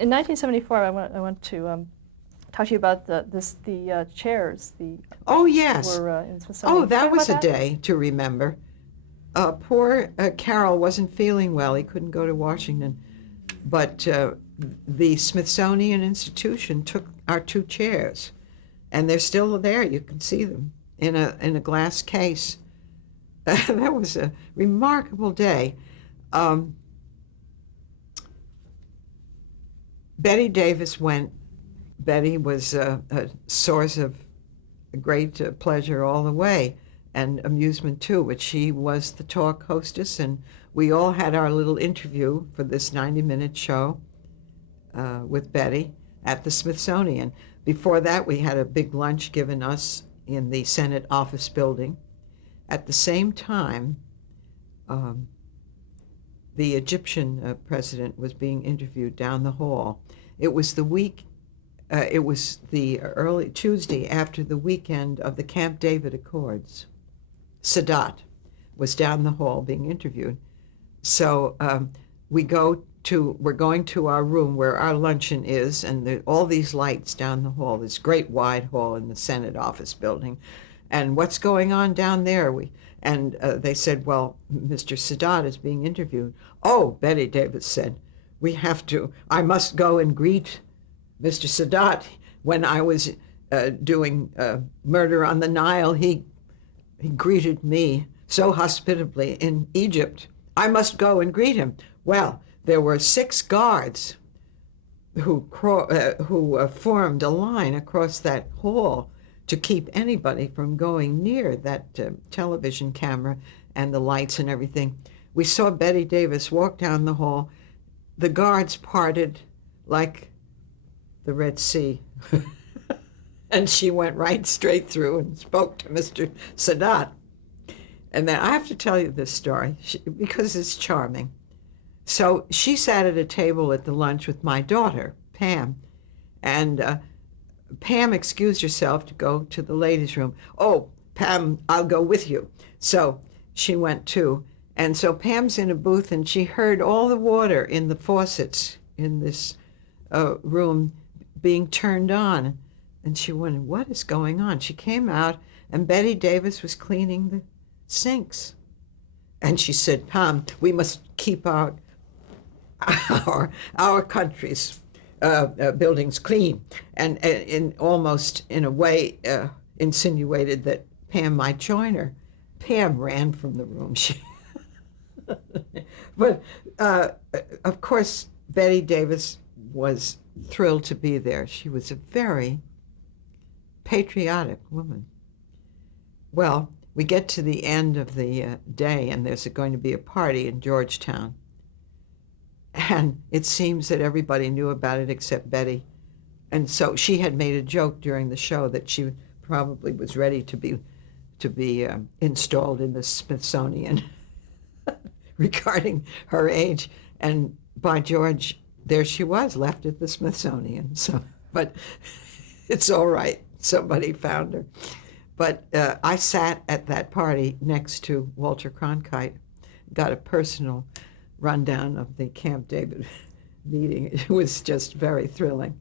In 1974, I want to talk to you about the chairs. Oh, yes. Were in Smithsonian. Oh, that was a that? day to remember. Poor Carol wasn't feeling well. He couldn't go to Washington. But the Smithsonian Institution took our 2 chairs, and they're still there. You can see them in a glass case. That was a remarkable day. Betty Davis went. Betty was a source of great pleasure all the way, and amusement too, but she was the talk hostess, and we all had our little interview for this 90-minute show with Betty at the Smithsonian. Before that, we had a big lunch given us in the Senate office building. At the same time, the Egyptian president was being interviewed down the hall. It was the early Tuesday after the weekend of the Camp David Accords. Sadat was down the hall being interviewed. So we're going to our room where our luncheon is, and all these lights down the hall, this great wide hall in the Senate office building. And what's going on down there? They said, well, Mr. Sadat is being interviewed. Oh, Betty Davis said, I must go and greet Mr. Sadat. When I was doing Murder on the Nile, he greeted me so hospitably in Egypt. I must go and greet him. Well, there were 6 guards who formed a line across that hall to keep anybody from going near that television camera and the lights and everything. We saw Betty Davis walk down the hall. The guards parted like the Red Sea. And she went right straight through and spoke to Mr. Sadat. And then I have to tell you this story because it's charming. So she sat at a table at the lunch with my daughter, Pam, and Pam excused herself to go to the ladies' room. Oh, Pam, I'll go with you. So she went too. And so Pam's in a booth, and she heard all the water in the faucets in this room being turned on. And she wondered, what is going on? She came out, and Betty Davis was cleaning the sinks. And she said, Pam, we must keep our country's buildings clean. And almost in a way insinuated that Pam might join her. Pam ran from the room. But of course, Betty Davis was thrilled to be there. She was a very patriotic woman. Well, we get to the end of the day, and there's going to be a party in Georgetown. And it seems that everybody knew about it except Betty. And so she had made a joke during the show that she probably was ready to be installed in the Smithsonian regarding her age. And by George, there she was, left at the Smithsonian. So, but it's all right. Somebody found her. But I sat at that party next to Walter Cronkite, got a personal rundown of the Camp David meeting. It was just very thrilling.